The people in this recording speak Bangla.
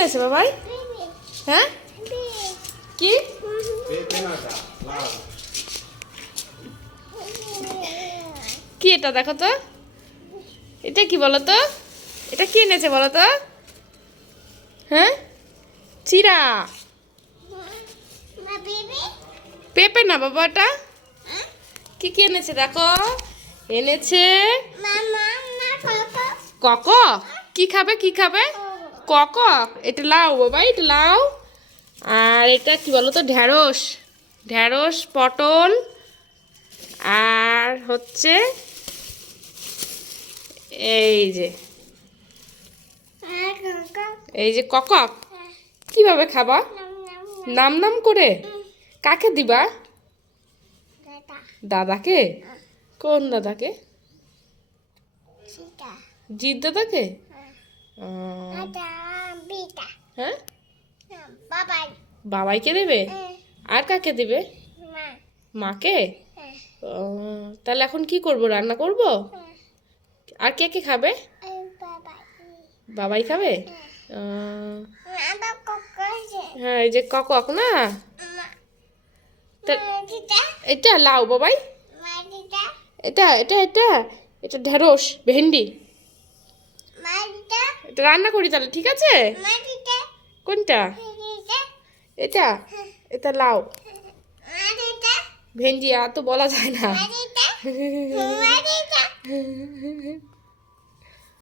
এনেছে বাবাই? হ্যাঁ কি কি এটা দেখো তো, এটা কি বলো তো, এটা কি এনেছে বলো তো? হ্যাঁ চিরা, পেঁপে না বাবা, এটা কি কি এনেছে দেখো। এনেছে কক। কি খাবে কি খাবে? কক। এটা লাও বাবা, এটা লাও। আর এটা কি বলো তো, ঢ্যাঁড়স, ঢ্যাঁড়স পটল আর হচ্ছে এই যে, এই যে কক। কিভাবে খাবা? নাম নাম করে। কাকে দিবা? দাদাকে? কোন দাদাকে? জিৎ দাদাকে? হ্যাঁ বাবাইকে দেবে। আর কাকে দিবে? মাকে। তাহলে এখন কি করব, রান্না করব? আর কে কে খাবে? বাবাই খাবে। হ্যাঁ এই যে কক না, এটা লাউ বাবাই, এটা এটা এটা এটা ঢেঁড়স ভেন্ডি। এটা রান্না করি তাহলে, ঠিক আছে? কোনটা? এটা এটা লাউ ভেন্ডি, আর তো বলা যায় না।